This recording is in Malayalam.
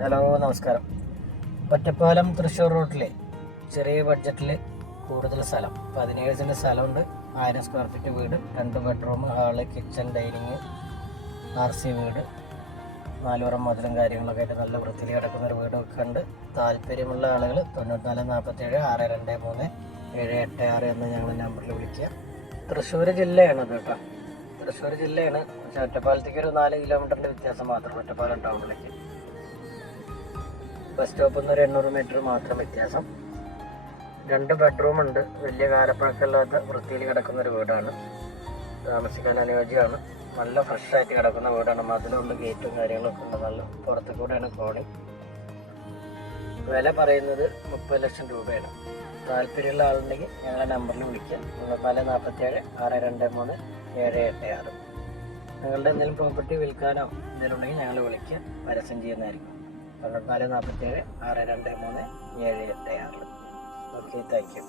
ഹലോ, നമസ്കാരം. ഒറ്റപ്പാലം തൃശ്ശൂർ റൂട്ടിലെ ചെറിയ ബഡ്ജറ്റിൽ കൂടുതൽ സ്ഥലം, 17 സെൻറ്റ് സ്ഥലമുണ്ട്. 1000 സ്ക്വയർ ഫീറ്റ് വീട്, 2 bedroom, hall, kitchen, dining, RC വീട്, 4 പുറം മതിലും കാര്യങ്ങളൊക്കെ ആയിട്ട് നല്ല വൃത്തിയിൽ കിടക്കുന്നൊരു വീടൊക്കെ ഉണ്ട്. താല്പര്യമുള്ള ആളുകൾ 9447 623 786 എന്ന് ഞങ്ങളുടെ നമ്പറിൽ വിളിക്കുക. തൃശ്ശൂർ ജില്ലയാണ് അത് കേട്ടോ. തൃശ്ശൂർ ജില്ലയാണ്. പക്ഷേ ഒറ്റപ്പാലത്തേക്ക് ഒരു 4 കിലോമീറ്ററിൻ്റെ വ്യത്യാസം മാത്രമേ ഒറ്റപ്പാലം ടൗണിലേക്ക്. ബസ് സ്റ്റോപ്പിൽ നിന്ന് ഒരു 800 മീറ്റർ മാത്രം വ്യത്യാസം. 2 ബെഡ്റൂം ഉണ്ട്. വലിയ കാലപ്പഴക്കമില്ലാത്ത വൃത്തിയിൽ കിടക്കുന്ന ഒരു വീടാണ്. താമസിക്കാൻ അനുയോജ്യമാണ്. നല്ല ഫ്രഷായിട്ട് കിടക്കുന്ന വീടാണ്. മതിലുണ്ട്, ഗേറ്റും കാര്യങ്ങളൊക്കെ ഉണ്ട്. നല്ല പുറത്തു കൂടെയാണ് കോണി. വില പറയുന്നത് 30 ലക്ഷം രൂപയാണ്. താല്പര്യമുള്ള ആളുണ്ടെങ്കിൽ ഞങ്ങളെ നമ്പറിൽ വിളിക്കുക. 9447 623 786. നിങ്ങളുടെ എന്തെങ്കിലും പ്രോപ്പർട്ടി വിൽക്കാനോ എന്തെങ്കിലും ഉണ്ടെങ്കിൽ ഞങ്ങൾ വിളിക്കുക, പരസ്യം ചെയ്യുന്നതായിരിക്കും. 9447 623 786. Okay, thank you.